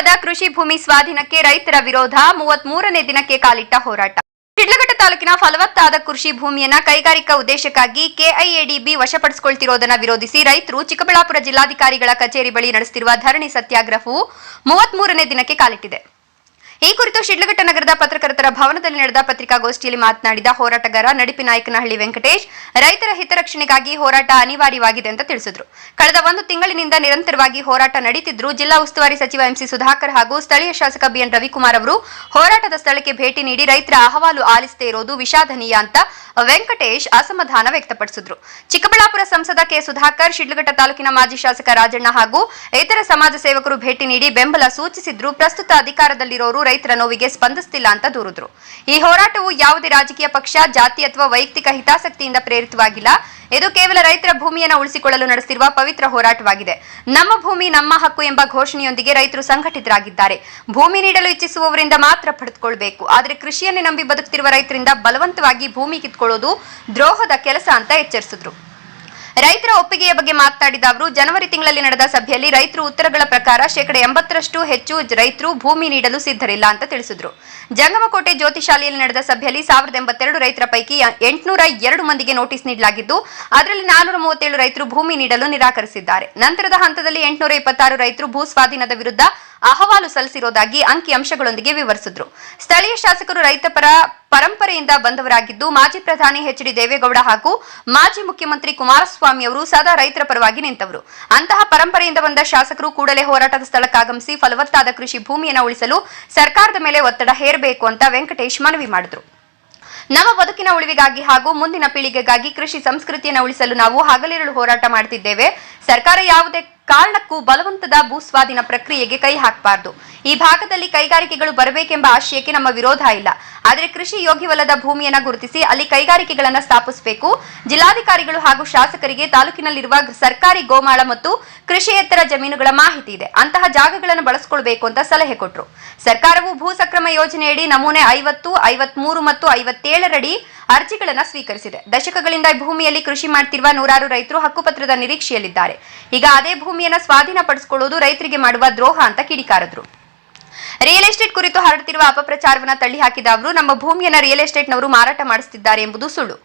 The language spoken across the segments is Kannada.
ಫಲವತ್ತಾದ ಕೃಷಿ ಭೂಮಿ ಸ್ವಾಧೀನಕ್ಕೆ ರೈತರ ವಿರೋಧ 33ನೇ ದಿನಕ್ಕೆ ಕಾಲಿಟ್ಟ ಹೋರಾಟ. ಶಿಡ್ಲಘಟ್ಟ ತಾಲೂಕಿನ ಫಲವತ್ತಾದ ಕೃಷಿ ಭೂಮಿಯನ್ನ ಕೈಗಾರಿಕಾ ಉದ್ದೇಶಕ್ಕಾಗಿ ಕೆಐಎಡಿಬಿ ವಶಪಡಿಸಿಕೊಳ್ಳುತ್ತಿರುವುದನ್ನು ವಿರೋಧಿಸಿ ರೈತರು ಚಿಕ್ಕಬಳ್ಳಾಪುರ ಜಿಲ್ಲಾಧಿಕಾರಿಗಳ ಕಚೇರಿ ಬಳಿ ನಡೆಸುತ್ತಿರುವ ಧರಣಿ ಸತ್ಯಾಗ್ರಹವು 33ನೇ ದಿನಕ್ಕೆ ಕಾಲಿಟ್ಟಿದೆ. ಈ ಕುರಿತು ಶಿಡ್ಲಘಟ್ಟ ನಗರದ ಪತ್ರಕರ್ತರ ಭವನದಲ್ಲಿ ನಡೆದ ಪತ್ರಿಕಾಗೋಷ್ಠಿಯಲ್ಲಿ ಮಾತನಾಡಿದ ಹೋರಾಟಗಾರ ನಡಿಪಿನಾಯಕನಹಳ್ಳಿ ವೆಂಕಟೇಶ್, ರೈತರ ಹಿತರಕ್ಷಣೆಗಾಗಿ ಹೋರಾಟ ಅನಿವಾರ್ಯವಾಗಿದೆ ಅಂತ ತಿಳಿಸಿದರು. ಕಳೆದ 1 ತಿಂಗಳಿನಿಂದ ನಿರಂತರವಾಗಿ ಹೋರಾಟ ನಡೆಯುತ್ತಿದ್ದರೂ ಜಿಲ್ಲಾ ಉಸ್ತುವಾರಿ ಸಚಿವ ಎಂಸಿ ಸುಧಾಕರ್ ಹಾಗೂ ಸ್ಥಳೀಯ ಶಾಸಕ ಬಿಎನ್ ರವಿಕುಮಾರ್ ಅವರು ಹೋರಾಟದ ಸ್ಥಳಕ್ಕೆ ಭೇಟಿ ನೀಡಿ ರೈತರ ಅಹವಾಲು ಆಲಿಸದೇ ಇರೋದು ವಿಷಾದನೀಯ ಅಂತ ವೆಂಕಟೇಶ್ ಅಸಮಾಧಾನ ವ್ಯಕ್ತಪಡಿಸಿದರು. ಚಿಕ್ಕಬಳ್ಳಾಪುರ ಸಂಸದ ಕೆ ಸುಧಾಕರ್, ಶಿಡ್ಲಘಟ್ಟ ತಾಲೂಕಿನ ಮಾಜಿ ಶಾಸಕ ರಾಜಣ್ಣ ಹಾಗೂ ಇತರ ಸಮಾಜ ಸೇವಕರು ಭೇಟಿ ನೀಡಿ ಬೆಂಬಲ ಸೂಚಿಸಿದ್ರು. ಪ್ರಸ್ತುತ ಅಧಿಕಾರದಲ್ಲಿರೋರು ರೈತರ ನೋವಿಗೆ ಸ್ಪಂದಿಸುತ್ತಿಲ್ಲ ಅಂತ ದೂರಿದ್ರು. ಈ ಹೋರಾಟವು ಯಾವುದೇ ರಾಜಕೀಯ ಪಕ್ಷ, ಜಾತಿ ಅಥವಾ ವೈಯಕ್ತಿಕ ಹಿತಾಸಕ್ತಿಯಿಂದ ಪ್ರೇರಿತವಾಗಿಲ್ಲ. ಇದು ಕೇವಲ ರೈತರ ಭೂಮಿಯನ್ನು ಉಳಿಸಿಕೊಳ್ಳಲು ನಡೆಸಿರುವ ಪವಿತ್ರ ಹೋರಾಟವಾಗಿದೆ. ನಮ್ಮ ಭೂಮಿ ನಮ್ಮ ಹಕ್ಕು ಎಂಬ ಘೋಷಣೆಯೊಂದಿಗೆ ರೈತರು ಸಂಘಟಿತರಾಗಿದ್ದಾರೆ. ಭೂಮಿ ನೀಡಲು ಇಚ್ಛಿಸುವವರಿಂದ ಮಾತ್ರ ಪಡೆದುಕೊಳ್ಳಬೇಕು. ಆದರೆ ಕೃಷಿಯನ್ನೇ ನಂಬಿ ಬದುಕುತ್ತಿರುವ ರೈತರಿಂದ ಬಲವಂತವಾಗಿ ಭೂಮಿ ಕಿತ್ತುಕೊಳ್ಳುವುದು ದ್ರೋಹದ ಕೆಲಸ ಅಂತ ಎಚ್ಚರಿಸಿದ್ರು. ರೈತರ ಒಪ್ಪಿಗೆಯ ಬಗ್ಗೆ ಮಾತನಾಡಿದ ಅವರು, ಜನವರಿ ತಿಂಗಳಲ್ಲಿ ನಡೆದ ಸಭೆಯಲ್ಲಿ ರೈತರು ಉತ್ತರಗಳ ಪ್ರಕಾರ 80% ಹೆಚ್ಚು ರೈತರು ಭೂಮಿ ನೀಡಲು ಸಿದ್ಧರಿಲ್ಲ ಅಂತ ತಿಳಿಸಿದ್ರು. ಜಂಗಮಕೋಟೆ ಜ್ಯೋತಿ ಶಾಲೆಯಲ್ಲಿ ನಡೆದ ಸಭೆಯಲ್ಲಿ 1082 ರೈತರ ಪೈಕಿ 802 ಮಂದಿಗೆ ನೋಟಿಸ್ ನೀಡಲಾಗಿದ್ದು, ಅದರಲ್ಲಿ 437 ರೈತರು ಭೂಮಿ ನೀಡಲು ನಿರಾಕರಿಸಿದ್ದಾರೆ. ನಂತರದ ಹಂತದಲ್ಲಿ 826 ರೈತರು ಭೂ ಸ್ವಾಧೀನದ ವಿರುದ್ಧ ಅಹವಾಲು ಸಲ್ಲಿಸಿರುವುದಾಗಿ ಅಂಕಿಅಂಶಗಳೊಂದಿಗೆ ವಿವರಿಸಿದ್ರು. ಸ್ಥಳೀಯ ಶಾಸಕರು ರೈತ ಪರ ಪರಂಪರೆಯಿಂದ ಬಂದವರಾಗಿದ್ದು, ಮಾಜಿ ಪ್ರಧಾನಿ ಎಚ್ ಡಿ ದೇವೇಗೌಡ ಹಾಗೂ ಮಾಜಿ ಮುಖ್ಯಮಂತ್ರಿ ಕುಮಾರಸ್ವಾಮಿ ಅವರು ಸದಾ ರೈತರ ಪರವಾಗಿ ನಿಂತವರು. ಅಂತಹ ಪರಂಪರೆಯಿಂದ ಬಂದ ಶಾಸಕರು ಕೂಡಲೇ ಹೋರಾಟದ ಸ್ಥಳಕ್ಕಾಗಮಿಸಿ ಫಲವತ್ತಾದ ಕೃಷಿ ಭೂಮಿಯನ್ನು ಉಳಿಸಲು ಸರ್ಕಾರದ ಮೇಲೆ ಒತ್ತಡ ಹೇರಬೇಕು ಅಂತ ವೆಂಕಟೇಶ್ ಮನವಿ ಮಾಡಿದ್ರು. ನಮ್ಮ ಬದುಕಿನ ಉಳಿವಿಗಾಗಿ ಹಾಗೂ ಮುಂದಿನ ಪೀಳಿಗೆಗಾಗಿ ಕೃಷಿ ಸಂಸ್ಕೃತಿಯನ್ನು ಉಳಿಸಲು ನಾವು ಹಗಲಿರುಳು ಹೋರಾಟ ಮಾಡುತ್ತಿದ್ದೇವೆ. ಸರ್ಕಾರ ಯಾವುದೇ ಕಾರಣಕ್ಕೂ ಬಲವಂತದ ಭೂಸ್ವಾಧೀನ ಪ್ರಕ್ರಿಯೆಗೆ ಕೈ ಹಾಕಬಾರದು. ಈ ಭಾಗದಲ್ಲಿ ಕೈಗಾರಿಕೆಗಳು ಬರಬೇಕೆಂಬ ಆಶಯಕ್ಕೆ ನಮ್ಮ ವಿರೋಧ ಇಲ್ಲ. ಆದರೆ ಕೃಷಿ ಯೋಗ್ಯವಲ್ಲದ ಭೂಮಿಯನ್ನು ಗುರುತಿಸಿ ಅಲ್ಲಿ ಕೈಗಾರಿಕೆಗಳನ್ನು ಸ್ಥಾಪಿಸಬೇಕು. ಜಿಲ್ಲಾಧಿಕಾರಿಗಳು ಹಾಗೂ ಶಾಸಕರಿಗೆ ತಾಲೂಕಿನಲ್ಲಿರುವ ಸರ್ಕಾರಿ ಗೋಮಾಳ ಮತ್ತು ಕೃಷಿಯೇತರ ಜಮೀನುಗಳ ಮಾಹಿತಿ ಇದೆ. ಅಂತಹ ಜಾಗಗಳನ್ನು ಬಳಸಿಕೊಳ್ಳಬೇಕು ಅಂತ ಸಲಹೆ ಕೊಟ್ಟರು. ಸರ್ಕಾರವು ಭೂ ಸಕ್ರಮ ಯೋಜನೆಯಡಿ ನಮೂನೆ 50, 53 ಮತ್ತು 57 ರಡಿ ಅರ್ಜಿಗಳನ್ನು ಸ್ವೀಕರಿಸಿದೆ. ದಶಕಗಳಿಂದ ಭೂಮಿಯಲ್ಲಿ ಕೃಷಿ ಮಾಡುತ್ತಿರುವ ನೂರಾರು ರೈತರು ಹಕ್ಕುಪತ್ರದ ನಿರೀಕ್ಷೆಯಲ್ಲಿದ್ದಾರೆ. ಈಗ ಅದೇ ಭೂಮಿಯನ್ನು ಸ್ವಾಧೀನಪಡಿಸಿಕೊಳ್ಳುವುದು ರೈತರಿಗೆ ಮಾಡುವ ದ್ರೋಹ ಅಂತ ಕಿಡಿಕಾರಿದ್ರು. ರಿಯಲ್ ಎಸ್ಟೇಟ್ ಕುರಿತು ಹರಡುತ್ತಿರುವ ಅಪಪ್ರಚಾರವನ್ನು ತಳ್ಳಿಹಾಕಿದ ಅವರು, ನಮ್ಮ ಭೂಮಿಯನ್ನು ರಿಯಲ್ ಎಸ್ಟೇಟ್ನವರು ಮಾರಾಟ ಮಾಡಿಸುತ್ತಿದ್ದಾರೆ ಎಂಬುದು ಸುಳ್ಳು.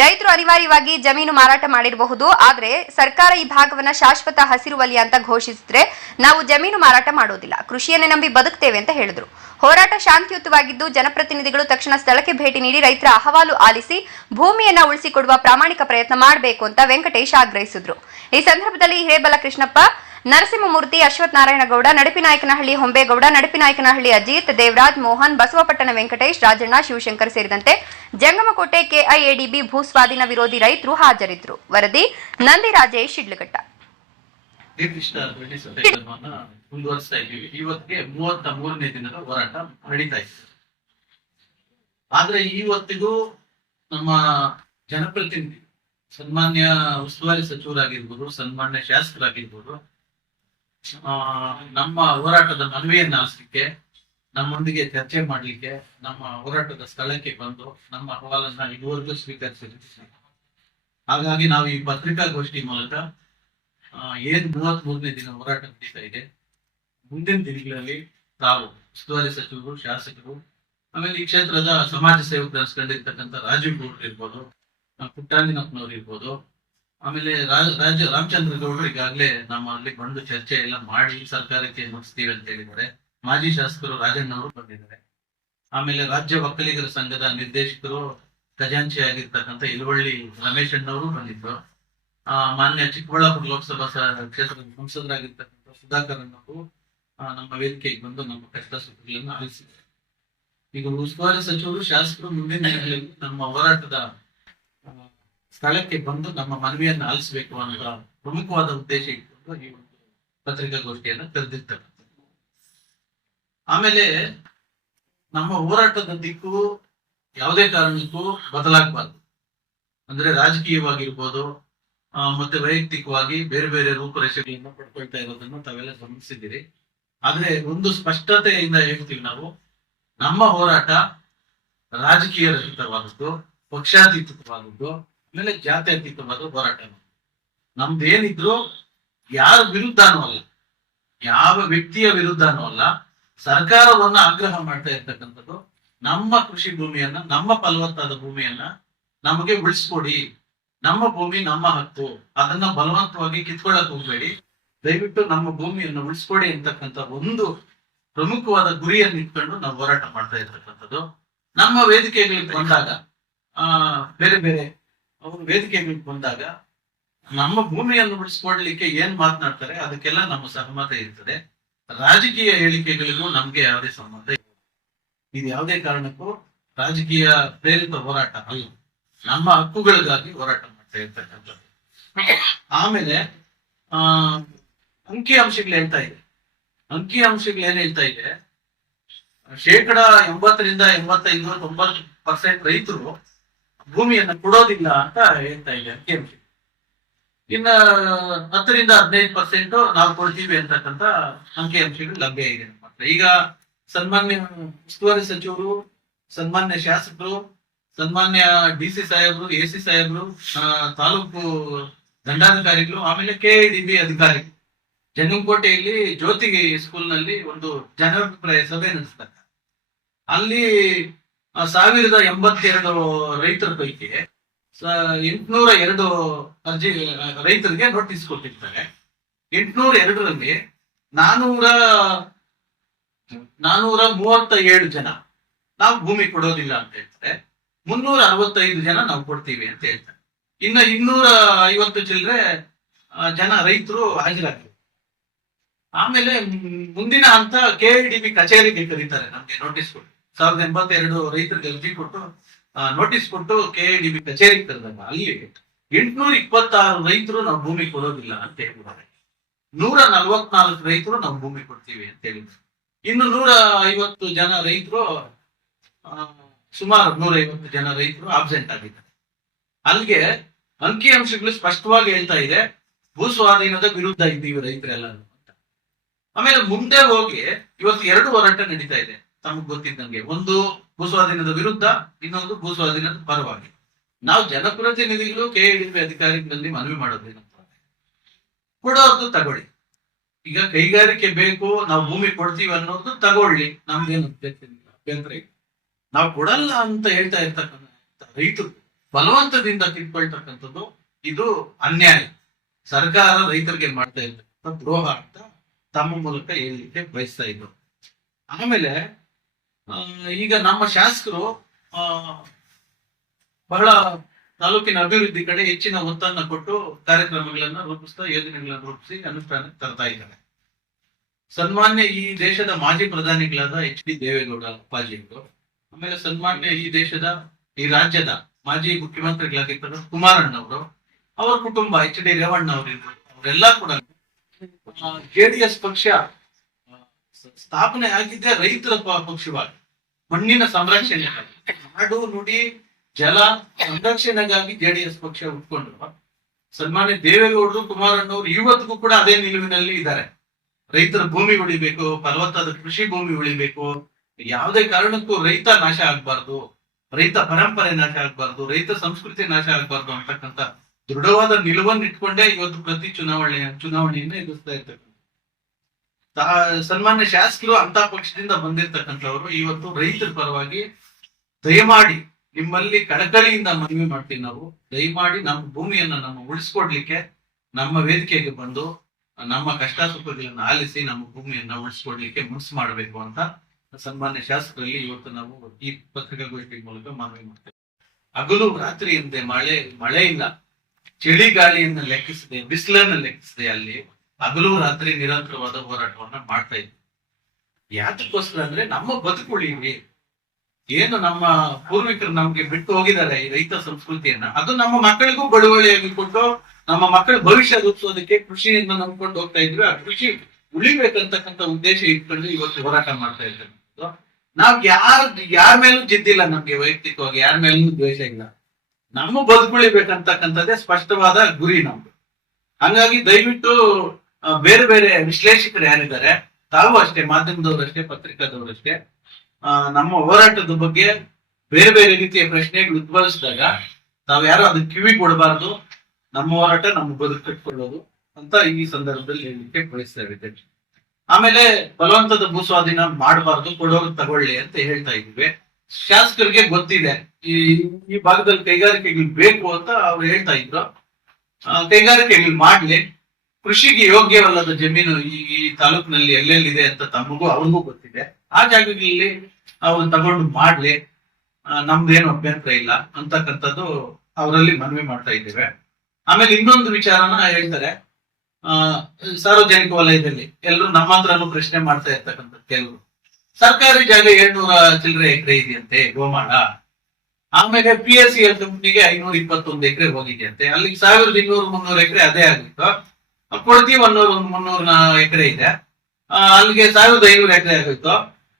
ರೈತರು ಅನಿವಾರ್ಯವಾಗಿ ಜಮೀನು ಮಾರಾಟ ಮಾಡಿರಬಹುದು. ಆದರೆ ಸರ್ಕಾರ ಈ ಭಾಗವನ್ನ ಶಾಶ್ವತ ಹಸಿರು ವಲಯ ಅಂತ ಘೋಷಿಸಿದ್ರೆ ನಾವು ಜಮೀನು ಮಾರಾಟ ಮಾಡೋದಿಲ್ಲ. ಕೃಷಿಯನ್ನೇ ನಂಬಿ ಬದುಕ್ತೇವೆ ಅಂತ ಹೇಳಿದ್ರು. ಹೋರಾಟ ಶಾಂತಿಯುತವಾಗಿದ್ದು, ಜನಪ್ರತಿನಿಧಿಗಳು ತಕ್ಷಣ ಸ್ಥಳಕ್ಕೆ ಭೇಟಿ ನೀಡಿ ರೈತರ ಅಹವಾಲು ಆಲಿಸಿ ಭೂಮಿಯನ್ನ ಉಳಿಸಿಕೊಡುವ ಪ್ರಾಮಾಣಿಕ ಪ್ರಯತ್ನ ಮಾಡಬೇಕು ಅಂತ ವೆಂಕಟೇಶ್ ಆಗ್ರಹಿಸಿದ್ರು. ಈ ಸಂದರ್ಭದಲ್ಲಿ ಹಿರೇಬಲ ಕೃಷ್ಣಪ್ಪ, ನರಸಿಂಹಮೂರ್ತಿ, ಅಶ್ವಥ್ ನಾರಾಯಣಗೌಡ, ನಡಿಪಿನಾಯಕನಹಳ್ಳಿ ಹೊಂಬೇಗೌಡ, ನಡಿಪಿನಾಯಕನಹಳ್ಳಿ ಅಜಿತ್, ದೇವರಾಜ್, ಮೋಹನ್, ಬಸವಪಟ್ಟಣ ವೆಂಕಟೇಶ್, ರಾಜಣ್ಣ, ಶಿವಶಂಕರ್ ಸೇರಿದಂತೆ ಜಂಗಮಕೋಟೆ ಕೆಐಎಡಿಬಿ ಭೂ ಸ್ವಾಧೀನ ವಿರೋಧಿ ರೈತರು ಹಾಜರಿದ್ದರು. ವರದಿ ನಂದಿರಾಜೇಶ್, ಶಿಡ್ಲಘಟ್ಟ. ಮುಂದುವರಿಸ್ತಾ ಇದ್ದೀವಿ. ಇವತ್ತಿಗೆ 33ನೇ ದಿನದ ಹೋರಾಟ ನಡೀತಾ ಇದೆ. ಆದ್ರೆ ಇವತ್ತಿಗೂ ನಮ್ಮ ಜನಪ್ರತಿನಿಧಿ, ಸನ್ಮಾನ್ಯ ಉಸ್ತುವಾರಿ ಸಚಿವರಾಗಿರ್ಬೋದು, ಸನ್ಮಾನ್ಯ ಶಾಸಕರಾಗಿರ್ಬೋದು, ನಮ್ಮ ಹೋರಾಟದ ಮನವಿಯನ್ನ ಆಲಿಸಲಿಕ್ಕೆ, ನಮ್ಮೊಂದಿಗೆ ಚರ್ಚೆ ಮಾಡ್ಲಿಕ್ಕೆ, ನಮ್ಮ ಹೋರಾಟದ ಸ್ಥಳಕ್ಕೆ ಬಂದು ನಮ್ಮ ಅಹವಾಲನ್ನ ಇದುವರೆಗೂ ಸ್ವೀಕರಿಸಿದ್ದೀವಿ. ಹಾಗಾಗಿ ನಾವು ಈ ಪತ್ರಿಕಾಗೋಷ್ಠಿ ಮೂಲಕ ಏನ್ 33ನೇ ದಿನ ಹೋರಾಟ ನಡೀತಾ ಇದೆ, ಮುಂದಿನ ದಿನಗಳಲ್ಲಿ ತಾವು ಉಸ್ತುವಾರಿ ಸಚಿವರು, ಶಾಸಕರು, ಆಮೇಲೆ ಈ ಕ್ಷೇತ್ರದ ಸಮಾಜ ಸೇವಕರು ಅನ್ಸ್ಕೊಂಡಿರ್ತಕ್ಕಂಥ ರಾಜೀವ್ ಗೌಡ್ರು ಇರ್ಬೋದು, ಪುಟ್ಟಾಂಜಿನಪ್ಪನವ್ರು ಇರ್ಬೋದು, ಆಮೇಲೆ ರಾಮಚಂದ್ರ ಗೌಡರು ಈಗಾಗಲೇ ನಮ್ಮಲ್ಲಿ ಬಂದು ಚರ್ಚೆ ಎಲ್ಲ ಮಾಡಿ ಸರ್ಕಾರಕ್ಕೆ ಮುಗಿಸ್ತೀವಿ ಅಂತ ಹೇಳಿದ್ದಾರೆ. ಮಾಜಿ ಶಾಸಕರು ರಾಜಣ್ಣವರು ಬಂದಿದ್ದಾರೆ. ಆಮೇಲೆ ರಾಜ್ಯ ಒಕ್ಕಲಿಗರ ಸಂಘದ ನಿರ್ದೇಶಕರು, ಖಜಾಂಚಿ ಆಗಿರ್ತಕ್ಕಂಥ ಇಳುವಳ್ಳಿ ರಮೇಶ್ ಅಣ್ಣವರು ಬಂದಿದ್ರು. ಮಾನ್ಯ ಚಿಕ್ಕಬಳ್ಳಾಪುರ ಲೋಕಸಭಾ ಕ್ಷೇತ್ರದ ಸಂಸದರಾಗಿರ್ತಕ್ಕಂಥ ಸುಧಾಕರ್ ಅಣ್ಣವರು ನಮ್ಮ ವೇದಿಕೆಗೆ ಬಂದು ನಮ್ಮ ಕಷ್ಟ ಸುಖಗಳನ್ನು ಆಲಿಸಿದ್ದಾರೆ. ಈಗ ಉಸ್ತುವಾರಿ ಸಚಿವರು, ಶಾಸಕರು ಮುಂದಿನ ದಿನಗಳಲ್ಲಿ ನಮ್ಮ ಹೋರಾಟದ ಸ್ಥಳಕ್ಕೆ ಬಂದು ನಮ್ಮ ಮನವಿಯನ್ನು ಆಲಿಸಬೇಕು ಅನ್ನೋ ಪ್ರಮುಖವಾದ ಉದ್ದೇಶ ಇಟ್ಕೊಂಡು ಈ ಒಂದು ಪತ್ರಿಕಾಗೋಷ್ಠಿಯನ್ನ ಕರೆದಿರ್ತಕ್ಕಂಥದ್ದು. ಆಮೇಲೆ ನಮ್ಮ ಹೋರಾಟದ ದಿಕ್ಕು ಯಾವುದೇ ಕಾರಣಕ್ಕೂ ಬದಲಾಗಬಾರ್ದು. ಅಂದ್ರೆ ರಾಜಕೀಯವಾಗಿರ್ಬೋದು, ಮತ್ತೆ ವೈಯಕ್ತಿಕವಾಗಿ ಬೇರೆ ಬೇರೆ ರೂಪುರೇಷೆಗಳನ್ನು ಪಡ್ಕೊಳ್ತಾ ಇರೋದನ್ನು ತಾವೆಲ್ಲ ಗಮನಿಸಿದ್ದೀರಿ. ಆದ್ರೆ ಒಂದು ಸ್ಪಷ್ಟತೆಯಿಂದ ಹೇಳ್ತೀವಿ ನಾವು, ನಮ್ಮ ಹೋರಾಟ ರಾಜಕೀಯ ರಹಿತವಾದದ್ದು, ಪಕ್ಷಾತೀತವಾದದ್ದು, ಆಮೇಲೆ ಜಾತ್ಯತೀತವಾದ ಹೋರಾಟ. ನಮ್ದೇನಿದ್ರು ಯಾರ ವಿರುದ್ಧನೂ ಅಲ್ಲ. ಯಾವ ವ್ಯಕ್ತಿಯ ವಿರುದ್ಧನೂ ಅಲ್ಲ, ಸರ್ಕಾರವನ್ನ ಆಗ್ರಹ ಮಾಡ್ತಾ ಇರ್ತಕ್ಕಂಥದ್ದು. ನಮ್ಮ ಕೃಷಿ ಭೂಮಿಯನ್ನ, ನಮ್ಮ ಫಲವತ್ತಾದ ಭೂಮಿಯನ್ನ ನಮಗೆ ಉಳಿಸ್ಕೊಡಿ. ನಮ್ಮ ಭೂಮಿ ನಮ್ಮ ಹಕ್ಕು, ಅದನ್ನ ಬಲವಂತವಾಗಿ ಕಿತ್ಕೊಳ್ಳಕ್ ಹೋಗ್ಬೇಡಿ. ದಯವಿಟ್ಟು ನಮ್ಮ ಭೂಮಿಯನ್ನು ಉಳಿಸ್ಕೊಡಿ ಅಂತಕ್ಕಂಥ ಒಂದು ಪ್ರಮುಖವಾದ ಗುರಿಯನ್ನು ಇಟ್ಕೊಂಡು ನಾವು ಹೋರಾಟ ಮಾಡ್ತಾ ಇರ್ತಕ್ಕಂಥದ್ದು. ನಮ್ಮ ವೇದಿಕೆಗಳಿಗೆ ಬಂದಾಗ ಬೇರೆ ಬೇರೆ ಅವರು ವೇದಿಕೆಗಳಿಗೆ ಬಂದಾಗ ನಮ್ಮ ಭೂಮಿಯನ್ನು ಉಳಿಸ್ಕೊಡ್ಲಿಕ್ಕೆ ಏನ್ ಮಾತನಾಡ್ತಾರೆ ಅದಕ್ಕೆಲ್ಲ ನಮ್ಮ ಸಹಮತ ಇರ್ತದೆ. ರಾಜಕೀಯ ಹೇಳಿಕೆಗಳಿಗೂ ನಮ್ಗೆ ಯಾವುದೇ ಸಂಬಂಧ ಇಲ್ಲ. ಇದು ಯಾವುದೇ ಕಾರಣಕ್ಕೂ ರಾಜಕೀಯ ಪ್ರೇರಿತ ಹೋರಾಟ ಅಲ್ಲ, ನಮ್ಮ ಹಕ್ಕುಗಳಿಗಾಗಿ ಹೋರಾಟ ಮಾಡ್ತಾ ಇರ್ತಕ್ಕಂಥದ್ದು. ಆಮೇಲೆ ಅಂಕಿ ಅಂಶಗಳು ಹೇಳ್ತಾ ಇದೆ. ಅಂಕಿ ಅಂಶಗಳು ಏನ್ ಹೇಳ್ತಾ ಇದೆ, 80% 90% ರೈತರು ಭೂಮಿಯನ್ನ ಕೊಡೋದಿಲ್ಲ ಅಂತ ಹೇಳ್ತಾ ಇದೆ ಅಂಕಿ ಅಂಶ. ಇನ್ನ 10-15% ನಾವು ಕೊಡ್ತೀವಿ ಅಂತಕ್ಕಂಥ ಅಂಕಿ ಅಂಶಗಳು ಲಭ್ಯ ಇದೆ ನಮ್ಮ ಹತ್ರ. ಈಗ ಸನ್ಮಾನ್ಯ ಉಸ್ತುವಾರಿ ಸಚಿವರು, ಸನ್ಮಾನ್ಯ ಶಾಸಕರು, ಸನ್ಮಾನ್ಯ DC ಸಾಹೇಬರು, AC ಸಾಹೇಬರು, ತಾಲೂಕು ದಂಡಾಧಿಕಾರಿಗಳು, ಆಮೇಲೆ KIDB ಅಧಿಕಾರಿಗಳು ಜಂಗಮಕೋಟೆಯಲ್ಲಿ ಜ್ಯೋತಿ ಸ್ಕೂಲ್ ನಲ್ಲಿ ಒಂದು ಜನಾಭಿಪ್ರಾಯ ಸಭೆ ನಡೆಸ್ತಾರೆ. ಅಲ್ಲಿ 1082 ರೈತರ ಪೈಕಿ 802 ಅರ್ಜಿ ರೈತರಿಗೆ ನೋಟಿಸ್ ಕೊಟ್ಟಿರ್ತಾರೆ. 802ರಲ್ಲಿ 437 ಜನ ನಾವು ಭೂಮಿ ಕೊಡೋದಿಲ್ಲ ಅಂತ ಹೇಳ್ತಾರೆ. 365 ಜನ ನಾವು ಕೊಡ್ತೀವಿ ಅಂತ ಹೇಳ್ತಾರೆ. ಇನ್ನು 250 ಚಿಲ್ಲರೆ ಜನ ರೈತರು ಹಾಜರಾಗ್ತಾರೆ. ಆಮೇಲೆ ಮುಂದಿನ ಹಂತ KIDB ಕಚೇರಿಗೆ ಕರೀತಾರೆ. ನಮ್ಗೆ ನೋಟಿಸ್ ಕೊಟ್ಟು 1082 ರೈತರಿಗೆ ಅರ್ಜಿ ಕೊಟ್ಟು ನೋಟಿಸ್ ಕೊಟ್ಟು KIDB ಕಚೇರಿಗೆ ಕರೆದಾಗ ಅಲ್ಲಿ 826 ರೈತರು ನಾವು ಭೂಮಿ ಕೊಡೋದಿಲ್ಲ ಅಂತ ಹೇಳಿದ್ದಾರೆ. 144 ರೈತರು ನಾವು ಭೂಮಿ ಕೊಡ್ತೀವಿ ಅಂತ ಹೇಳಿದ್ರು. ಇನ್ನು 150 ಜನ ರೈತರು, ಸುಮಾರು 150 ಜನ ರೈತರು ಆಬ್ಸೆಂಟ್ ಆಗಿದ್ದಾರೆ. ಅಲ್ಲಿಗೆ ಅಂಕಿ ಅಂಶಗಳು ಸ್ಪಷ್ಟವಾಗಿ ಹೇಳ್ತಾ ಇದೆ, ಭೂ ಸ್ವಾಧೀನದ ವಿರುದ್ಧ ಇದ್ದೀವಿ ರೈತರೆಲ್ಲ ಅಂತ. ಆಮೇಲೆ ಮುಂದೆ ಹೋಗಿ ಇವತ್ತು 2 ಹೋರಾಟ ನಡೀತಾ ಇದೆ ತಮಗ್ ಗೊತ್ತಿದ್ದಂಗೆ. ಒಂದು ಭೂ ಸ್ವಾಧೀನದ ವಿರುದ್ಧ, ಇನ್ನೊಂದು ಭೂ ಸ್ವಾಧೀನದ ಪರವಾಗಿ. ನಾವು ಜನಪ್ರತಿನಿಧಿಗಳು KIDB ಅಧಿಕಾರಿಗಳಲ್ಲಿ ಮನವಿ ಮಾಡೋದೇನಂತ, ಕೊಡೋದು ತಗೊಳ್ಳಿ. ಈಗ ಕೈಗಾರಿಕೆ ಬೇಕು, ನಾವು ಭೂಮಿ ಕೊಡ್ತೀವಿ ಅನ್ನೋದು ತಗೊಳ್ಳಿ, ನಮ್ದೇನು ಅಭ್ಯಂತರ ಇಲ್ಲ. ನಾವು ಕೊಡಲ್ಲ ಅಂತ ಹೇಳ್ತಾ ಇರ್ತಕ್ಕಂಥ ರೈತರು ಬಲವಂತದಿಂದ ಕಿತ್ಕೊಳ್ತಕ್ಕಂಥದ್ದು ಇದು ಅನ್ಯಾಯ. ಸರ್ಕಾರ ರೈತರಿಗೆ ಮಾಡ್ತಾ ಇರ್ತಕ್ಕಂಥ ದ್ರೋಹ ಅಂತ ತಮ್ಮ ಮೂಲಕ ಹೇಳಲಿಕ್ಕೆ ಬಯಸ್ತಾ ಇದ್ರು. ಆಮೇಲೆ ಈಗ ನಮ್ಮ ಶಾಸಕರು ಬಹಳ ತಾಲೂಕಿನ ಅಭಿವೃದ್ಧಿ ಕಡೆ ಹೆಚ್ಚಿನ ಒತ್ತನ್ನು ಕೊಟ್ಟು ಕಾರ್ಯಕ್ರಮಗಳನ್ನ ರೂಪಿಸ್ತಾ, ಯೋಜನೆಗಳನ್ನ ರೂಪಿಸಿ ಅನುಷ್ಠಾನಕ್ಕೆ ತರ್ತಾ ಇದ್ದಾರೆ. ಸನ್ಮಾನ್ಯ ಈ ದೇಶದ ಮಾಜಿ ಪ್ರಧಾನಿಗಳಾದ HD ದೇವೇಗೌಡ ಅಪ್ಪಾಜಿಯವರು, ಆಮೇಲೆ ಸನ್ಮಾನ್ಯ ಈ ರಾಜ್ಯದ ಮಾಜಿ ಮುಖ್ಯಮಂತ್ರಿಗಳಾಗಿದ್ದ ಕುಮಾರಣ್ಣವರು, ಅವರ ಕುಟುಂಬ HD ರೇವಣ್ಣ ಅವರಿರ್ಬೋದು, ಅವರೆಲ್ಲ ಕೂಡ JDS ಪಕ್ಷ ಸ್ಥಾಪನೆ ಆಗಿದ್ದೇ ರೈತರ ಪಕ್ಷವಾಗಿ, ಮಣ್ಣಿನ ಸಂರಕ್ಷಣೆಗಾಗಿ, ನಾಡು ನುಡಿ ಜಲ ಸಂರಕ್ಷಣೆಗಾಗಿ JDS ಪಕ್ಷ ಉಟ್ಕೊಂಡ್ರು. ಸನ್ಮಾನ್ಯ ದೇವೇಗೌಡರು, ಕುಮಾರಣ್ಣವರು ಇವತ್ತಿಗೂ ಕೂಡ ಅದೇ ನಿಲುವಿನಲ್ಲಿ ಇದ್ದಾರೆ. ರೈತರ ಭೂಮಿ ಉಳಿಬೇಕು, ಫಲವತ್ತಾದ ಕೃಷಿ ಭೂಮಿ ಉಳಿಬೇಕು, ಯಾವುದೇ ಕಾರಣಕ್ಕೂ ರೈತ ನಾಶ ಆಗ್ಬಾರ್ದು, ರೈತ ಪರಂಪರೆ ನಾಶ ಆಗ್ಬಾರ್ದು, ರೈತ ಸಂಸ್ಕೃತಿ ನಾಶ ಆಗ್ಬಾರ್ದು ಅಂತಕ್ಕಂಥ ದೃಢವಾದ ನಿಲುವನ್ನು ಇಟ್ಕೊಂಡೇ ಇವತ್ತು ಪ್ರತಿ ಚುನಾವಣೆಯನ್ನ ಎದುರಿಸ್ತಾ ಇರ್ತಕ್ಕಂಥ ಸನ್ಮಾನ್ಯ ಶಾಸಕರು ಅಂತ ಪಕ್ಷದಿಂದ ಬಂದಿರತಕ್ಕಂಥವ್ರು ಇವತ್ತು ರೈತರ ಪರವಾಗಿ ದಯಮಾಡಿ ನಿಮ್ಮಲ್ಲಿ ಕಳಕಳಿಯಿಂದ ಮನವಿ ಮಾಡ್ತೀವಿ. ನಾವು ದಯಮಾಡಿ ನಮ್ಮ ಭೂಮಿಯನ್ನ ನಮ್ಮ ಉಳಿಸ್ಕೊಡ್ಲಿಕ್ಕೆ ನಮ್ಮ ವೇದಿಕೆಗೆ ಬಂದು ನಮ್ಮ ಕಷ್ಟ ಸುಖಗಳನ್ನ ಆಲಿಸಿ ನಮ್ಮ ಭೂಮಿಯನ್ನ ಉಳಿಸ್ಕೊಡ್ಲಿಕ್ಕೆ ಮನಸ್ಸು ಮಾಡಬೇಕು ಅಂತ ಸನ್ಮಾನ್ಯ ಶಾಸಕರಲ್ಲಿ ಇವತ್ತು ನಾವು ಈ ಪತ್ರಿಕಾಗೋಷ್ಠಿ ಮೂಲಕ ಮನವಿ ಮಾಡ್ತೇವೆ. ಹಗಲು ರಾತ್ರಿ ಎಂದೇ ಮಳೆ ಇಲ್ಲ, ಚಳಿಗಾಳಿಯನ್ನ ಲೆಕ್ಕಿಸದೆ, ಬಿಸಿಲನ್ನ ಲೆಕ್ಕಿಸದೆ ಅಲ್ಲಿ ಹಗಲು ರಾತ್ರಿ ನಿರಂತರವಾದ ಹೋರಾಟವನ್ನ ಮಾಡ್ತಾ ಇದ್ವಿ. ಯಾತಕ್ಕೋಸ್ಕರ ಅಂದ್ರೆ ನಮ್ಮ ಬದುಕುಳಿವಿ, ಏನು ನಮ್ಮ ಪೂರ್ವಿಕರು ನಮ್ಗೆ ಬಿಟ್ಟು ಹೋಗಿದ್ದಾರೆ ಈ ರೈತ ಸಂಸ್ಕೃತಿಯನ್ನ, ಅದು ನಮ್ಮ ಮಕ್ಕಳಿಗೂ ಬಳುವಳಿಯಾಗಿ ಕೊಟ್ಟು ನಮ್ಮ ಮಕ್ಕಳ ಭವಿಷ್ಯ ರೂಪಿಸೋದಕ್ಕೆ ಕೃಷಿಯಿಂದ ನಂಬ್ಕೊಂಡು ಹೋಗ್ತಾ ಇದ್ವಿ. ಆ ಕೃಷಿ ಉಳಿಬೇಕಂತಕ್ಕಂಥ ಉದ್ದೇಶ ಇಟ್ಕೊಂಡು ಇವತ್ತು ಹೋರಾಟ ಮಾಡ್ತಾ ಇದ್ದೇವೆ. ನಾವ್ ಯಾರ ಮೇಲೂ ಜಿದ್ದಿಲ್ಲ, ನಮ್ಗೆ ವೈಯಕ್ತಿಕವಾಗಿ ಯಾರ ಮೇಲೂ ದ್ವೇಷ ಇಲ್ಲ. ನಮ್ಮ ಬದುಕುಳಿಬೇಕಂತಕ್ಕಂಥದ್ದೇ ಸ್ಪಷ್ಟವಾದ ಗುರಿ ನಮ್ದು. ಹಂಗಾಗಿ ದಯವಿಟ್ಟು ಬೇರೆ ಬೇರೆ ವಿಶ್ಲೇಷಕರು ಯಾರಿದ್ದಾರೆ, ತಾವು ಅಷ್ಟೇ, ಮಾಧ್ಯಮದವರಷ್ಟೇ, ಪತ್ರಿಕಾದವರಷ್ಟೇ, ನಮ್ಮ ಹೋರಾಟದ ಬಗ್ಗೆ ಬೇರೆ ಬೇರೆ ರೀತಿಯ ಪ್ರಶ್ನೆಗಳು ಉದ್ಭವಿಸಿದಾಗ ತಾವ್ಯಾರು ಅದಕ್ಕೆ ಕಿವಿ ಕೊಡಬಾರ್ದು. ನಮ್ಮ ಹೋರಾಟ ನಮ್ಮ ಬದುಕು ಕಟ್ಕೊಳ್ಳೋದು ಅಂತ ಈ ಸಂದರ್ಭದಲ್ಲಿ ಹೇಳಲಿಕ್ಕೆ ಬಯಸ್ತಾ ಇದ್ದೇನೆ. ಆಮೇಲೆ ಬಲವಂತದ ಭೂಸ್ವಾಧೀನ ಮಾಡಬಾರ್ದು, ಕೊಡೋರು ತಗೊಳ್ಳಿ ಅಂತ ಹೇಳ್ತಾ ಇದೀವಿ. ಶಾಸಕರಿಗೆ ಗೊತ್ತಿದೆ ಈ ಈ ಭಾಗದಲ್ಲಿ ಕೈಗಾರಿಕೆಗಳು ಬೇಕು ಅಂತ ಅವ್ರು ಹೇಳ್ತಾ ಇದ್ರು. ಕೈಗಾರಿಕೆಗಳು ಮಾಡ್ಲಿ, ಕೃಷಿಗೆ ಯೋಗ್ಯವಲ್ಲದ ಜಮೀನು ಈ ತಾಲೂಕಿನಲ್ಲಿ ಎಲ್ಲೆಲ್ಲಿದೆ ಅಂತ ತಮಗೂ ಅವ್ರಿಗೂ ಗೊತ್ತಿದೆ. ಆ ಜಾಗಗಳಲ್ಲಿ ಅವ್ರು ತಗೊಂಡು ಮಾಡ್ಲಿ, ನಮ್ದೇನು ಅಭ್ಯಂತರ ಇಲ್ಲ ಅಂತಕ್ಕಂಥದ್ದು ಅವರಲ್ಲಿ ಮನವಿ ಮಾಡ್ತಾ ಇದ್ದೇವೆ. ಆಮೇಲೆ ಇನ್ನೊಂದು ವಿಚಾರನ ಹೇಳ್ತಾರೆ, ಸಾರ್ವಜನಿಕ ವಲಯದಲ್ಲಿ ಎಲ್ಲರೂ ನಮ್ಮ ಹತ್ರನೂ ಪ್ರಶ್ನೆ ಮಾಡ್ತಾ ಇರ್ತಕ್ಕಂಥ ಕೆಲವರು, ಸರ್ಕಾರಿ ಜಾಗ 700 ಚಿಲ್ಲರೆ ಎಕರೆ ಇದೆಯಂತೆ ಗೋಮಾಳ. ಆಮೇಲೆ PSCL ಕಂಪ್ನಿಗೆ 521 ಎಕರೆ ಹೋಗಿದೆಯಂತೆ, ಅಲ್ಲಿಗೆ 1200-300 ಎಕರೆ ಅದೇ ಆಗಿತ್ತು. ಕೊಡತಿ 100-300 ಎಕರೆ ಇದೆ, ಅಲ್ಲಿಗೆ 1500 ಎಕರೆ ಆಗೋಯ್ತು.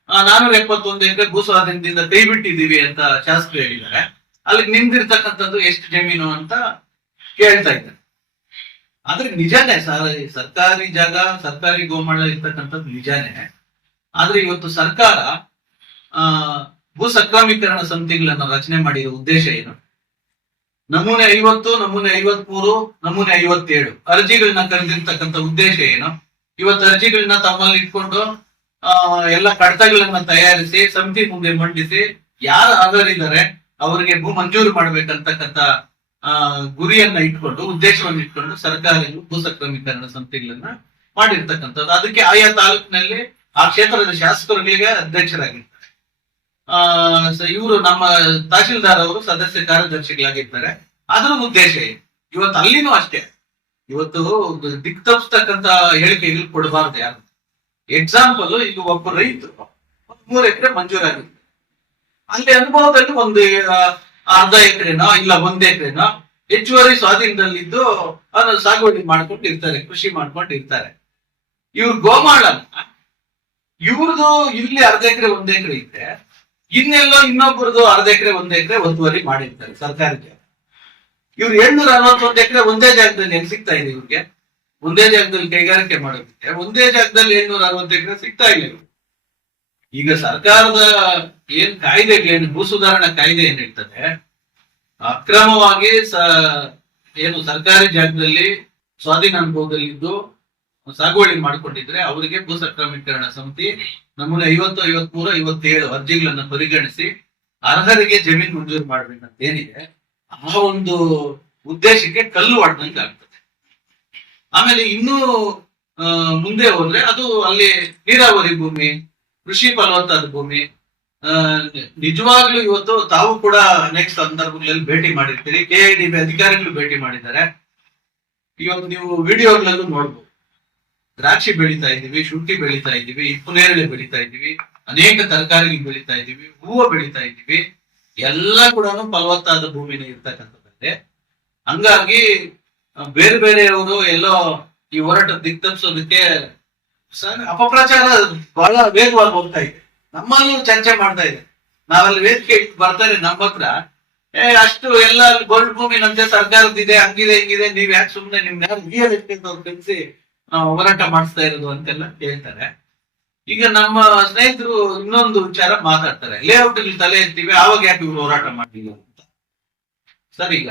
471 ಎಕರೆ ಭೂಸ್ವಾಧೀನದಿಂದ ಕೈ ಬಿಟ್ಟಿದೀವಿ ಅಂತ ಶಾಸಕರು ಹೇಳಿದ್ದಾರೆ. ಅಲ್ಲಿಗೆ ನಿಂದಿರ್ತಕ್ಕಂಥದ್ದು ಎಷ್ಟು ಜಮೀನು ಅಂತ ಕೇಳ್ತಾ ಇದ್ದಾರೆ. ಆದ್ರೆ ನಿಜಾನೇ ಸರ್ಕಾರಿ ಜಾಗ, ಸರ್ಕಾರಿ ಗೋಮಾಳ ಇರ್ತಕ್ಕಂಥದ್ದು ನಿಜಾನೇ. ಆದ್ರೆ ಇವತ್ತು ಸರ್ಕಾರ ಭೂ ಸಕ್ರಮೀಕರಣ ಸಮಿತಿಗಳನ್ನ ರಚನೆ ಮಾಡಿರೋ ಉದ್ದೇಶ ಏನು? ನಮೂನೆ 50, ನಮೂನೆ 53, ನಮೂನೆ 57 ಅರ್ಜಿಗಳನ್ನ ಕರೆದಿರ್ತಕ್ಕಂಥ ಉದ್ದೇಶ ಏನು? ಇವತ್ತು ಅರ್ಜಿಗಳನ್ನ ತಮ್ಮಲ್ಲಿ ಇಟ್ಕೊಂಡು ಎಲ್ಲ ಕಡತಗಳನ್ನ ತಯಾರಿಸಿ ಸಮಿತಿ ಮುಂದೆ ಮಂಡಿಸಿ ಯಾರು ಆಧಾರಿದ್ದಾರೆ ಅವರಿಗೆ ಭೂ ಮಂಜೂರು ಮಾಡ್ಬೇಕಂತಕ್ಕಂಥ ಗುರಿಯನ್ನ ಇಟ್ಕೊಂಡು, ಉದ್ದೇಶವನ್ನು ಇಟ್ಕೊಂಡು ಸರ್ಕಾರಗಳು ಭೂ ಸಕ್ರಮೀಕರಣ ಸಮಿತಿಗಳನ್ನ ಮಾಡಿರ್ತಕ್ಕಂಥದ್ದು. ಅದಕ್ಕೆ ಆಯಾ ತಾಲೂಕಿನಲ್ಲಿ ಆ ಕ್ಷೇತ್ರದ ಶಾಸಕರುಗಳಿಗೆ ಅಧ್ಯಕ್ಷರಾಗಿರ್ತಾರೆ. ಇವರು ನಮ್ಮ ತಹಶೀಲ್ದಾರ್ ಅವರು ಸದಸ್ಯ ಕಾರ್ಯದರ್ಶಿಗಳಾಗಿರ್ತಾರೆ. ಅದರ ಉದ್ದೇಶ ಏನು? ಇವತ್ತು ಅಲ್ಲಿನೂ ಅಷ್ಟೇ, ಇವತ್ತು ದಿಕ್ ತಪ್ಪಿಸ್ತಕ್ಕಂತ ಹೇಳಿಕೆಗಳು ಕೊಡಬಾರ್ದು ಯಾರು. ಎಕ್ಸಾಂಪಲ್, ಈಗ ಒಬ್ಬ ರೈತರು 3 ಎಕರೆ ಮಂಜೂರಾಗುತ್ತೆ, ಅಲ್ಲಿ ಅನುಭವದಲ್ಲಿ ಒಂದು ಅರ್ಧ ಎಕರೆನೋ ಇಲ್ಲ 1 ಎಕರೆನೋ ಹೆಚ್ಚುವರಿ ಸ್ವಾಧೀನದಲ್ಲಿದ್ದು ಅದನ್ನು ಸಾಗುವಳಿ ಮಾಡ್ಕೊಂಡಿರ್ತಾರೆ, ಕೃಷಿ ಮಾಡ್ಕೊಂಡಿರ್ತಾರೆ. ಇವ್ರು ಗೋಮಾಳನ್ನ ಇವ್ರದ್ದು ಇಲ್ಲಿ ಅರ್ಧ ಎಕರೆ 1 ಎಕರೆ ಇದ್ರೆ ಇನ್ನೆಲ್ಲೋ ಇನ್ನೊಬ್ಬರದು ಅರ್ಧ ಎಕರೆ 1 ಎಕರೆ ಒತ್ತುವರಿ ಮಾಡಿರ್ತಾರೆ ಸರ್ಕಾರಿ ಜಾಗ. ಇವ್ರು 761 ಎಕರೆ ಒಂದೇ ಜಾಗದಲ್ಲಿ ಹೆಂಗ್ ಸಿಗ್ತಾ ಇದೆ ಇವ್ರಿಗೆ? ಒಂದೇ ಜಾಗದಲ್ಲಿ ಕೈಗಾರಿಕೆ ಮಾಡೋದಕ್ಕೆ ಒಂದೇ ಜಾಗದಲ್ಲಿ 760 ಎಕರೆ ಸಿಗ್ತಾ ಇಲ್ಲ. ಈಗ ಸರ್ಕಾರದ ಏನ್ ಕಾಯ್ದೆಗಳೇನು, ಭೂ ಸುಧಾರಣಾ ಕಾಯ್ದೆ ಏನ್ ಹೇಳ್ತದೆ, ಅಕ್ರಮವಾಗಿ ಏನು ಸರ್ಕಾರಿ ಜಾಗದಲ್ಲಿ ಸ್ವಾಧೀನ ಅನುಭವದಲ್ಲಿದ್ದು ಸಾಗುವಳಿ ಮಾಡ್ಕೊಂಡಿದ್ರೆ ಅವರಿಗೆ ಭೂ ಸಕ್ರಮೀಕರಣ ಸಮಿತಿ ನಮೂನೆ 50, 53, 57 ಅರ್ಜಿಗಳನ್ನ ಪರಿಗಣಿಸಿ ಅರ್ಹರಿಗೆ ಜಮೀನು ಮಂಜೂರು ಮಾಡ್ಬೇಕಂತ ಏನಿದೆ, ಆ ಒಂದು ಉದ್ದೇಶಕ್ಕೆ ಕಲ್ಲು ಹೊಡೆದಂಗೆ ಆಗ್ತದೆ. ಆಮೇಲೆ ಇನ್ನೂ ಮುಂದೆ ಹೋದ್ರೆ ಅದು ಅಲ್ಲಿ ನೀರಾವರಿ ಭೂಮಿ, ಕೃಷಿ ಫಲವತ್ತಾದ ಭೂಮಿ. ನಿಜವಾಗ್ಲೂ ಇವತ್ತು ತಾವು ಕೂಡ ಅನೇಕ ಸಂದರ್ಭಗಳಲ್ಲಿ ಭೇಟಿ ಮಾಡಿರ್ತೀರಿ, KIDB ಅಧಿಕಾರಿಗಳು ಭೇಟಿ ಮಾಡಿದ್ದಾರೆ. ಇವತ್ತು ನೀವು ವಿಡಿಯೋಗಳಲ್ಲೂ ನೋಡ್ಬೋದು, ದ್ರಾಕ್ಷಿ ಬೆಳೀತಾ ಇದೀವಿ, ಶುಂಠಿ ಬೆಳೀತಾ ಇದೀವಿ, ಇಪ್ಪುನೇರಳೆ ಬೆಳೀತಾ ಇದೀವಿ, ಅನೇಕ ತರಕಾರಿಗಳು ಬೆಳೀತಾ ಇದೀವಿ, ಹೂವು ಬೆಳೀತಾ ಇದೀವಿ. ಎಲ್ಲ ಕೂಡ ಫಲವತ್ತಾದ ಭೂಮಿನೇ ಇರ್ತಕ್ಕಂಥದ್ದೇ. ಹಂಗಾಗಿ ಬೇರೆ ಬೇರೆಯವರು ಎಲ್ಲೋ ಈ ಹೋರಾಟ ದಿಕ್ತಪ್ಸೋದಕ್ಕೆ ಅಪಪ್ರಚಾರ ಬಹಳ ವೇಗವಾಗಿ ಹೋಗ್ತಾ ಇದೆ. ನಮ್ಮಲ್ಲೂ ಚರ್ಚೆ ಮಾಡ್ತಾ ಇದೆ. ನಾವಲ್ಲಿ ವೇದಿಕೆ ಬರ್ತಾರೆ ನಮ್ಮ ಹತ್ರ, ಅಷ್ಟು ಎಲ್ಲ ಗೋಲ್ಡ್ ಭೂಮಿನಂತೆ ಸರ್ಕಾರದಿದೆ, ಹಂಗಿದೆ ಹಿಂಗಿದೆ, ನೀವ್ ಯಾಕೆ ಸುಮ್ನೆ ನಿಮ್ ಯಾರು ರಿಯಲ್ ಎಸ್ಟೇಟ್ ಅವ್ರು ಕಲಿಸಿ ಹೋರಾಟ ಮಾಡಿಸ್ತಾ ಇರೋದು ಅಂತೆಲ್ಲ ಹೇಳ್ತಾರೆ. ಈಗ ನಮ್ಮ ಸ್ನೇಹಿತರು ಇನ್ನೊಂದು ವಿಚಾರ ಮಾತಾಡ್ತಾರೆ, ಲೇಔಟ್ ತಲೆ ಎತ್ತೀವಿ, ಆವಾಗ ಯಾಕೆ ಇವ್ರು ಹೋರಾಟ ಮಾಡ್ಲಿಲ್ಲ ಅಂತ. ಸರ್, ಈಗ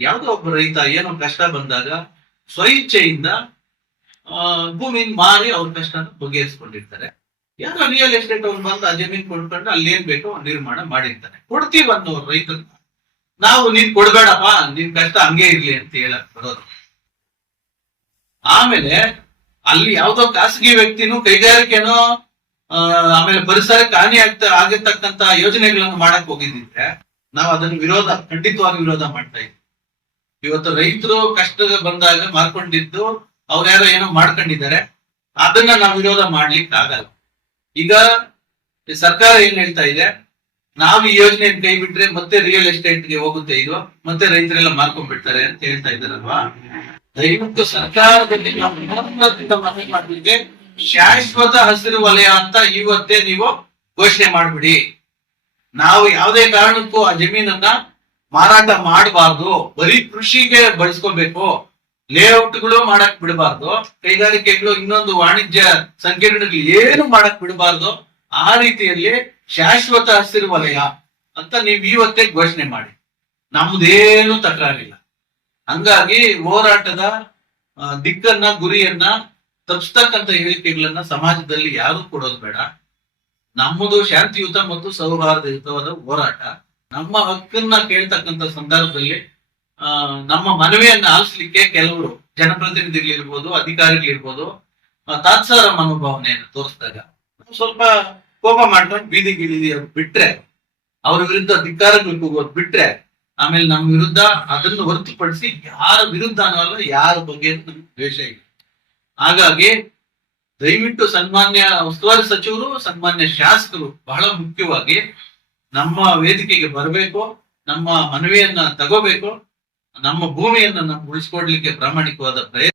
ಯಾವ್ದೋ ಒಬ್ಬ ರೈತ ಏನೋ ಕಷ್ಟ ಬಂದಾಗ ಸ್ವಇಚ್ಛೆಯಿಂದ ಭೂಮಿನ ಮಾರಿ ಅವ್ರ ಕಷ್ಟನ ಬಗೆಹರಿಸ್ಕೊಂಡಿರ್ತಾರೆ. ಯಾರೋ ರಿಯಲ್ ಎಸ್ಟೇಟ್ ಅವ್ರು ಬಂದು ಆ ಜಮೀನ್ ಕೊಡ್ಕೊಂಡು ಅಲ್ಲಿ ಏನ್ ಬೇಕೋ ನಿರ್ಮಾಣ ಮಾಡಿರ್ತಾನೆ. ಕೊಡ್ತೀವಿ ಅನ್ನೋರು ರೈತರನ್ನ ನಾವು ನೀನ್ ಕೊಡ್ಬೇಡಪ್ಪ, ನಿನ್ ಕಷ್ಟ ಹಂಗೆ ಇರ್ಲಿ ಅಂತ ಹೇಳಕ್ ಬರೋದು. ಆಮೇಲೆ ಅಲ್ಲಿ ಯಾವ್ದೋ ಖಾಸಗಿ ವ್ಯಕ್ತಿನೂ ಕೈಗಾರಿಕೆನೋ ಆಮೇಲೆ ಪರಿಸರಕ್ಕೆ ಹಾನಿ ಆಗಿರ್ತಕ್ಕಂತ ಯೋಜನೆಗಳನ್ನು ಮಾಡಕ್ ಹೋಗಿದ್ರೆ ನಾವು ಅದನ್ನು ಖಂಡಿತವಾಗಿ ವಿರೋಧ ಮಾಡ್ತಾ ಇದ್ವಿ. ಇವತ್ತು ರೈತರು ಕಷ್ಟ ಬಂದಾಗ ಮಾರ್ಕೊಂಡಿದ್ದು ಅವ್ರ್ಯಾರೋ ಏನೋ ಮಾಡ್ಕೊಂಡಿದ್ದಾರೆ, ಅದನ್ನ ನಾವು ವಿರೋಧ ಮಾಡ್ಲಿಕ್ಕೆ ಆಗಲ್ಲ. ಈಗ ಸರ್ಕಾರ ಏನ್ ಹೇಳ್ತಾ ಇದೆ, ನಾವು ಈ ಯೋಜನೆಯನ್ನು ಕೈ ಬಿಟ್ರೆ ಮತ್ತೆ ರಿಯಲ್ ಎಸ್ಟೇಟ್ಗೆ ಹೋಗುತ್ತೆ, ಇದು ಮತ್ತೆ ರೈತರೆಲ್ಲ ಮಾರ್ಕೊಂಡ್ಬಿಡ್ತಾರೆ ಅಂತ ಹೇಳ್ತಾ ಇದ್ದಾರಲ್ವಾ. ದಯವಿಟ್ಟು ಸರ್ಕಾರದಲ್ಲಿ ಮನವಿ ಮಾಡ್ಲಿಕ್ಕೆ ಶಾಶ್ವತ ಹಸಿರು ವಲಯ ಅಂತ ಇವತ್ತೇ ನೀವು ಘೋಷಣೆ ಮಾಡ್ಬಿಡಿ. ನಾವು ಯಾವುದೇ ಕಾರಣಕ್ಕೂ ಆ ಜಮೀನನ್ನ ಮಾರಾಟ ಮಾಡಬಾರ್ದು, ಬರೀ ಕೃಷಿಗೆ ಬಳಸ್ಕೋಬೇಕು, ಲೇಔಟ್ಗಳು ಮಾಡಕ್ ಬಿಡಬಾರ್ದು, ಕೈಗಾರಿಕೆಗಳು ಇನ್ನೊಂದು ವಾಣಿಜ್ಯ ಸಂಕೀರ್ಣಗಳು ಏನು ಮಾಡಕ್ ಬಿಡಬಾರ್ದು. ಆ ರೀತಿಯಲ್ಲಿ ಶಾಶ್ವತ ಹಸಿರು ವಲಯ ಅಂತ ನೀವು ಇವತ್ತೇ ಘೋಷಣೆ ಮಾಡಿ, ನಮ್ದೇನು ತಕರಾರಿಲ್ಲ. ಹಂಗಾಗಿ ಹೋರಾಟದ ದಿಕ್ಕನ್ನ ಗುರಿಯನ್ನ ತಪ್ಪಿಸ್ತಕ್ಕಂಥ ಹೇಳಿಕೆಗಳನ್ನ ಸಮಾಜದಲ್ಲಿ ಯಾರು ಕೊಡೋದು ಬೇಡ. ನಮ್ಮದು ಶಾಂತಿಯುತ ಮತ್ತು ಸೌಹಾರ್ದಯುತವಾದ ಹೋರಾಟ. ನಮ್ಮ ಹಕ್ಕನ್ನ ಕೇಳ್ತಕ್ಕಂಥ ಸಂದರ್ಭದಲ್ಲಿ ನಮ್ಮ ಮನವಿಯನ್ನ ಆಲಿಸ್ಲಿಕ್ಕೆ ಕೆಲವರು ಜನಪ್ರತಿನಿಧಿಗಳಿರ್ಬೋದು, ಅಧಿಕಾರಿಗಳಿರ್ಬೋದು ತಾತ್ಸಾರ ಮನೋಭಾವನೆಯನ್ನು ತೋರಿಸಿದಾಗ ಸ್ವಲ್ಪ ಕೋಪ ಮಾಡ್ಕೊಂಡು ಬೀದಿಗಿಳಿದಿ ಅವ್ರು ಬಿಟ್ರೆ, ಅವ್ರ ವಿರುದ್ಧ ಧಿಕ್ಕಾರಗಳು ಕೂಗೋದು ಬಿಟ್ರೆ, ಆಮೇಲೆ ನಮ್ಮ ವಿರುದ್ಧ ಅದನ್ನು ಹೊರತುಪಡಿಸಿ ಯಾರ ವಿರುದ್ಧ ಅನ್ನೋಲ್ಲ, ಯಾರ ಬಗ್ಗೆ ನಮ್ಗೆ ದ್ವೇಷ ಇಲ್ಲ. ಹಾಗಾಗಿ ದಯವಿಟ್ಟು ಸನ್ಮಾನ್ಯ ಉಸ್ತುವಾರಿ ಸಚಿವರು, ಸನ್ಮಾನ್ಯ ಶಾಸಕರು ಬಹಳ ಮುಖ್ಯವಾಗಿ ನಮ್ಮ ವೇದಿಕೆಗೆ ಬರಬೇಕು, ನಮ್ಮ ಮನವಿಯನ್ನ ತಗೋಬೇಕು, ನಮ್ಮ ಭೂಮಿಯನ್ನ ನಮ್ಗೆ ಉಳಿಸ್ಕೊಡ್ಲಿಕ್ಕೆ ಪ್ರಾಮಾಣಿಕವಾದ ಪ್ರಯತ್ನ